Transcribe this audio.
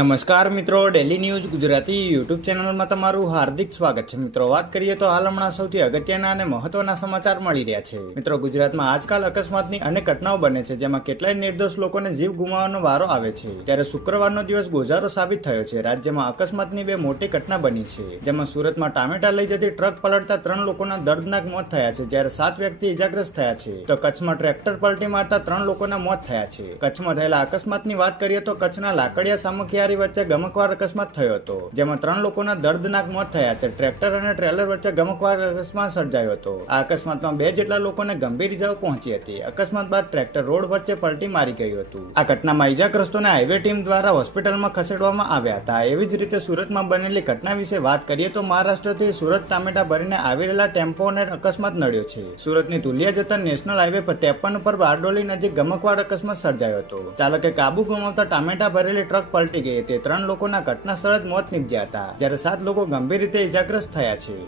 નમસ્કાર મિત્રો, daily news Gujarati YouTube ચેનલમાં તમારું હાર્દિક સ્વાગત છે. મિત્રો, વાત કરીએ તો હાલ હમણાં સૌથી અગત્યના અને મહત્વના સમાચાર મળી રહ્યા છે. મિત્રો, ગુજરાતમાં આજકાલ અકસ્માતની અનેક ઘટનાઓ બને છે, જેમાં કેટલાય નિર્દોષ લોકોને જીવ ગુમાવવાનો વારો આવે છે. ત્યારે શુક્રવારનો દિવસ ગોઝારો સાબિત થયો છે. રાજ્યમાં અકસ્માતની બે મોટી ઘટના બની છે, જેમાં સુરતમાં ટામેટા લઈ જતી ટ્રક પલટતા 3 લોકોના દર્દનાક મોત થયા છે, જ્યારે 7 વ્યક્તિ ઇજાગ્રસ્ત થયા છે. તો કચ્છમાં ટ્રેક્ટર પલટી મારતા 3 લોકોના મોત થયા છે. કચ્છમાં થયેલા અકસ્માતની વાત કરીએ તો કચ્છના લાકડિયા સામખિયા વચ્ચે ગમકવાર અકસ્માત થયો હતો, જેમાં 3 લોકોના દર્દનાક મોત થયા છે. ટ્રેક્ટર અને ટ્રેલર વચ્ચે ગમકવાર અકસ્માત સર્જાયો હતો. આ અકસ્માતમાં 2 જેટલા લોકોને ગંભીર ઇજાઓ પહોંચી હતી. અકસ્માત બાદ ટ્રેક્ટર રોડ વચ્ચે પલટી મારી ગયું હતું. આ ઘટનામાં ઇજાગ્રસ્તોને હાઈવે ટીમ દ્વારા હોસ્પિટલમાં ખસેડવામાં આવ્યા હતા. એવી જ રીતે સુરતમાં બનેલી ઘટના વિશે વાત કરીએ તો મહારાષ્ટ્રથી સુરત ટામેટા ભરીને આવી રહેલા ટેમ્પોને અકસ્માત નડ્યો છે. સુરતની ધુલિયા જતા નેશનલ હાઈવે પર 53 ઉપર બારડોલી નજીક ગમકવાર અકસ્માત સર્જાયો હતો. ચાલકે કાબુ ગુમાવતા ટામેટા ભરેલી ટ્રક પલટી ગઈ. તે 3 લોકોના ઘટના સ્થળે જ મોત નીપજ્યા હતા, જ્યારે 7 લોકો ગંભીર રીતે ઇજાગ્રસ્ત થયા છે.